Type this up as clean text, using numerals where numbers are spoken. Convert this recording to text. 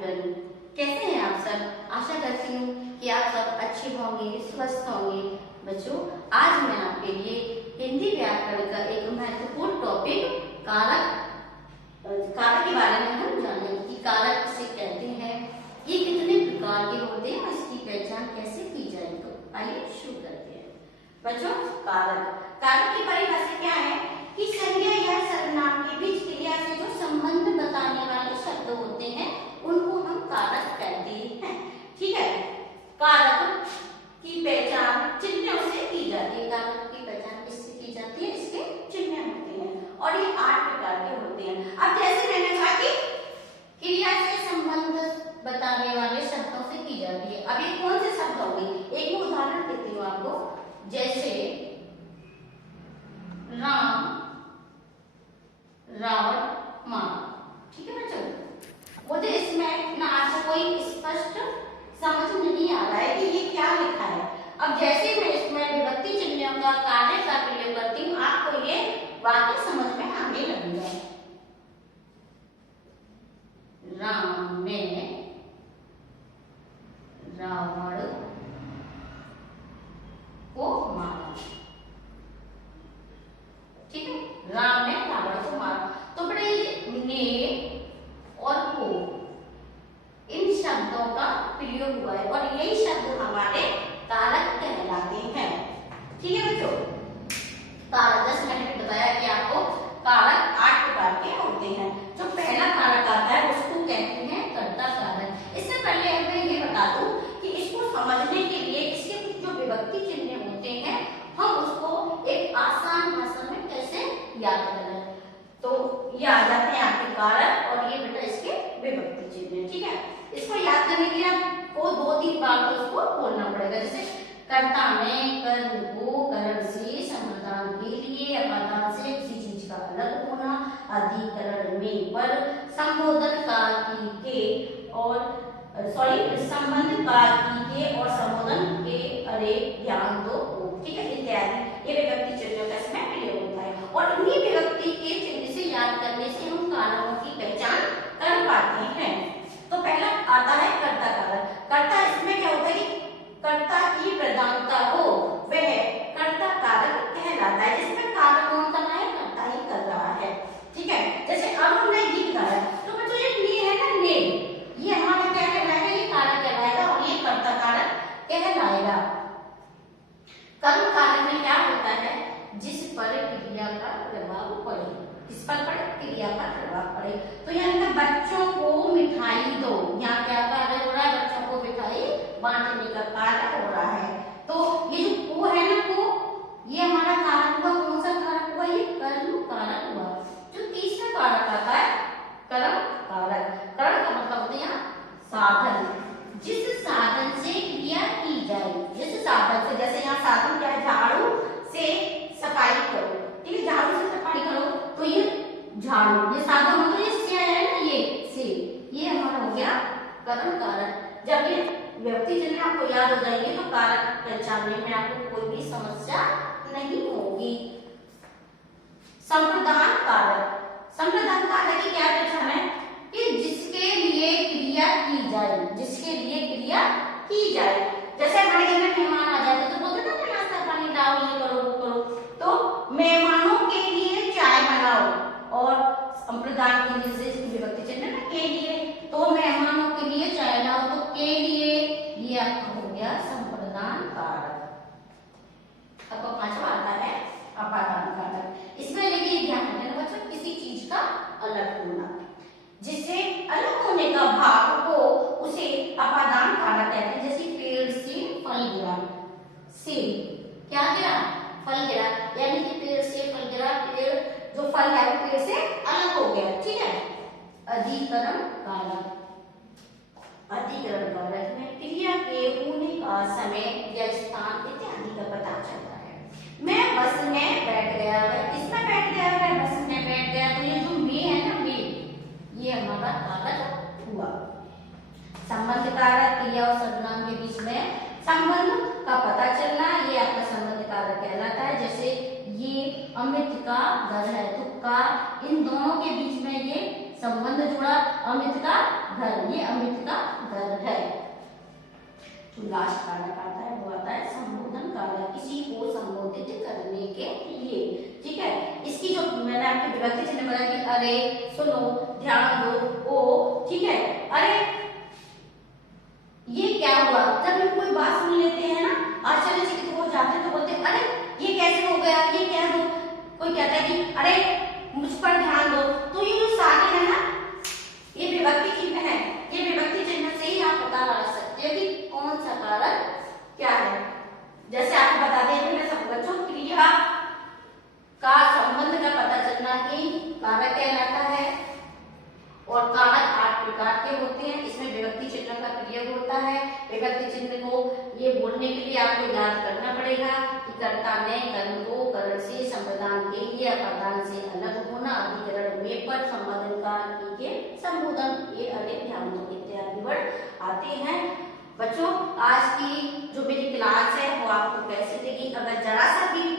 Everyone, कैसे हैं आप सब। आशा करती हूँ कि आप सब अच्छे होंगे, स्वस्थ होंगे। बच्चों, आज मैं आपके लिए हिंदी व्याकरण का एक महत्वपूर्ण टॉपिक कारक के बारे में हम जानेंगे कि कारक किसे कहते हैं, ये कितने प्रकार के होते हैं, इसकी पहचान कैसे की जाए। तो आइए शुरू करते हैं। बच्चों, कारक की परिभाषा क्या है कि संज्ञा या सर्वनाम के बीच क्रिया से जो संबंध बताने वाले शब्द होते हैं उनको हम कारक कहते हैं। ठीक है, कारक की पहचान चिन्हों से की जाती है। कारक की पहचान किससे की जाती है? इसके चिन्ह होते हैं और ये 8 प्रकार के होते हैं। अब जैसे मैंने कहा कि क्रिया से संबंध बताने वाले शब्दों से की जाती है। अब ये कौन से शब्द होंगे? एक मैं उदाहरण देती हूँ आपको, जैसे राम, रावण, माँ। ठीक है बच्चों, मुझे इसमें ना आपको कोई स्पष्ट समझ नहीं आ रहा है कि ये क्या लिखा है। अब जैसे मैं इसमें विभक्ति चिन्हों का कार्य का प्रयोग करती हूँ, आपको ये वाक्य समझ में आने लगेगा। राम ने रावण को मारा। ठीक है, राम ने रावण को मारा। तो बड़े ने और को इन शब्दों का प्रयोग हुआ है और यही शब्द हमारे कारक कहलाते हैं। ठीक है बच्चों, कारक जैसे मैंने बताया कि आपको कारक 8 प्रकार के होते हैं। जो पहला कारक आता है उसको कहते हैं कर्ता कारक। इससे पहले मैं ये बता दूं कि इसको समझने के लिए इसके कुछ जो विभक्ति चिन्ह होते हैं हम उसको एक आसान भाषा में कैसे याद करें। तो ये आ जाते हैं आपके कारक और ये बेटा इसके विभक्ति चिन्ह। ठीक है, इसको याद करने के लिए आपको 2-3 बार तो इसको बोलना पड़ेगा। जैसे कर्ता में, कर्म को, करण से, संप्रदान के लिए, अपादान से किसी चीज का अलग होना, अधिकरण में, पर, संबोधन काल के और संबंध काल के और संबोधन के, अरे, ध्यान दो। ठीक है, इत्यादि ये विभक्ति चिन्हों का इसमें प्रयोग होता है और इन्हीं विभक्ति के चिन्ह से याद करने से हम कारकों की पहचान कर पाते हैं। तो पहला आता है कर्ता कारक। कर्ता इसमें क्या होता है कि कर्ता की प्रधानता हो वह कर्ता कारक कहलाता है, जिसमें कारक कौन कर रहा है? कर्ता ही कर रहा है। ठीक है, जैसे अरुण ने गीत गाया, तो बच्चों ये ने है ना, ने, ये हमारा क्या कहलाएगा? ये कारक कहलाएगा और ये कर्ता कारक कहलाएगा। कर्म कारक में क्या होता है? जिस पर क्रिया का प्रभाव पड़े, किस पर पड़े? क्रिया का प्रभाव पड़े। तो यहाँ बच्चों को मिठाई दो, यहाँ क्या कार्य हो रहा है? बच्चों को मिठाई बांटने का कार्य हो रहा है। तो ये जो को है ना, को, ये हमारा कारक हुआ। कौन सा कारक हुआ? ये कर्म कारक हुआ। जो तीसरा कारक आता है कर्म कारक। कर्म का मतलब होता है यहाँ साधन, जिस साधन से क्रिया की जाए। जिस साधन से, जैसे यहाँ साधन क्या है? झाड़ू से सफाई करो। ठीक है, झाड़ू से सफाई करो, तो ये झाड़ू, ये साधन होता है, ये से है ना, ये से, ये हमारा हो गया कर्म कारक। जब ये व्यक्ति चिन्ह आपको याद हो जाएंगे तो कारक पहचानने में आपको कोई भी समस्या नहीं होगी। संप्रदान कारक। संप्रदान कारक की क्या पहचान है? कि जिसके लिए क्रिया की जाए, जिसके लिए क्रिया की जाए। जैसे हमारे घर में मेहमान आ जाते तो बोलते ना, नाश्ता पानी लाओ, ये करो, वो करो। तो मेहमानों के लिए चाय बनाओ और संप्रदान के लिए से विभक्ति चिन्ह ना, के लिए, तो मेहमानों के लिए चाय लाओ, तो के लिए, ये आपका हो गया संप्रदान कारक। आपको 5वां आता है अपादान कारक। इसमें लेकिन ध्यान रखना बच्चों, किसी चीज का अलग होना, जिससे अलग होने का भाव हो उसे अपादान कारक कहते हैं। जैसे पेड़ से फल गिरा, से क्या गिरा? फल गिरा, यानी कि पेड़ से फल गिरा, पेड़ जो फल है वो पेड़ से अलग हो गया। ठीक है, अधिकरण कारक। अधिकरण कारक में क्रिया के होने का समय या स्थान इत्यादि का पता चलता है। मैं बस में बैठ गया, किसमें बैठ गया? मैं बस में बैठ गया, तो ये जो में है ना, में, ये हमारा कारक हुआ। संबंध कारक, क्रिया और सर्वनाम के बीच में संबंध का पता चलना, ये आपका संबंध कारक कहलाता है। जैसे ये अमित का घर है, तो का, इन दोनों के बीच में ये संबंध जुड़ा, अमित का घर, ये अमित जो लास्ट कारक आता है वो आता है संबोधन कारक, किसी को संबोधित करने के लिए। ठीक है, इसकी जो मैंने आपके विभक्ति चिन्ह बताया कि अरे, सुनो, ध्यान दो, ओ, ठीक है। अरे ये क्या हुआ, जब हम कोई बात सुन लेते हैं ना, आश्चर्यचकित हो जाते हैं तो बोलते हैं अरे ये कैसे हो गया, ये क्या हो। कोई कहता है कि अरे मुझ पर ध्यान दो, तो ये जो सारे है ना, ये विभक्ति चिन्ह है। ये विभक्ति चिन्ह से ही आप पता लगा सकते हो कि कौन सा कारक क्या है। जैसे आपको बता दें सब बच्चों, क्रिया का संबंध का पता चलना ही कारक कहलाता है। और कारक 8 प्रकार के होते हैं, इसमें विभक्ति चिन्ह का प्रयोग होता है। विभक्ति चिन्ह को ये बोलने के लिए आपको याद करना पड़ेगा कि कर्ता ने, कर्म को, करण से, संप्रदान के लिए, अपादान से अलग होना, अधिकरण में, पर, संबोधन का के संबोधन, ये अरे, ध्यान दो इत्यादि वर्ड आते हैं। बच्चों आज की जो मेरी क्लास है वो आपको कैसी लगी, अगर जरा सा भी